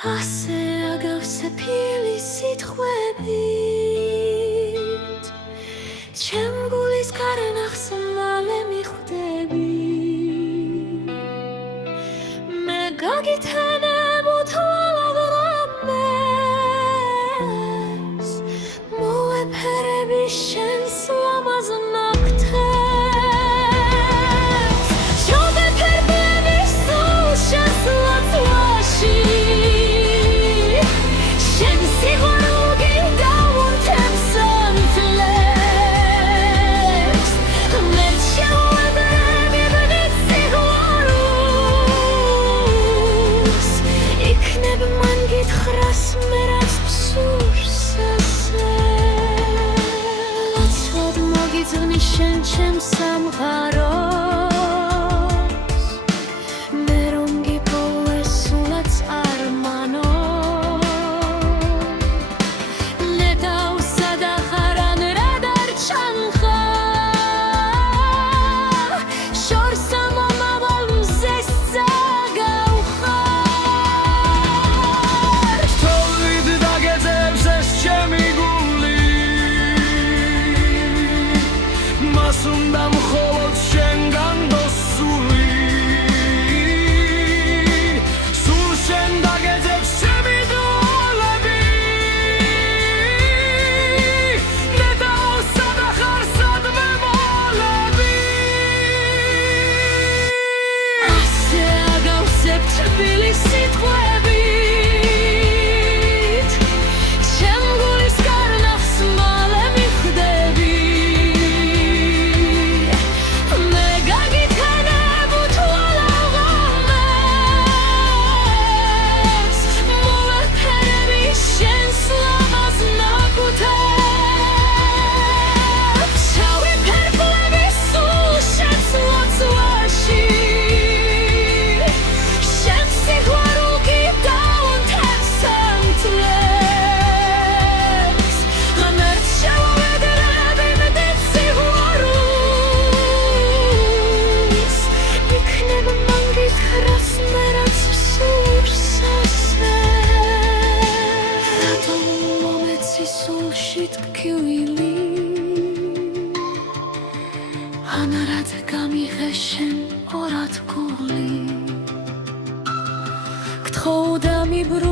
ასე აგავსებილი სიტყვებით ჩემ გულის გარნახს მალე მიხვდები მე გაგითანებ უთვალავ მოეფერები შენს ლამაზ ნაკვთებს შობეფერბლები სულ შენს ლოცვაში შენ ჩემ სამყაროს მე რომ გიპოვეს სულაც არმანო ნეტავსა და ხარან რა დარჩანხა შორსა მომავალ მზეს წაგავხარ თოვით დაგეძებს ეს ჩემი გული მას უნდა მხოლოდ შენგან მოსული სულ შენ დაგეძებს ჩემი დოლები ნეტავსა და ხარ სადმე მოლები ასე აგავსებ თბილი სიტყვებით ჩემ გულის გარნახს მალე მიხვდები ანარად გამიღე შენ ორად გული გთხოვდა მიბრუნ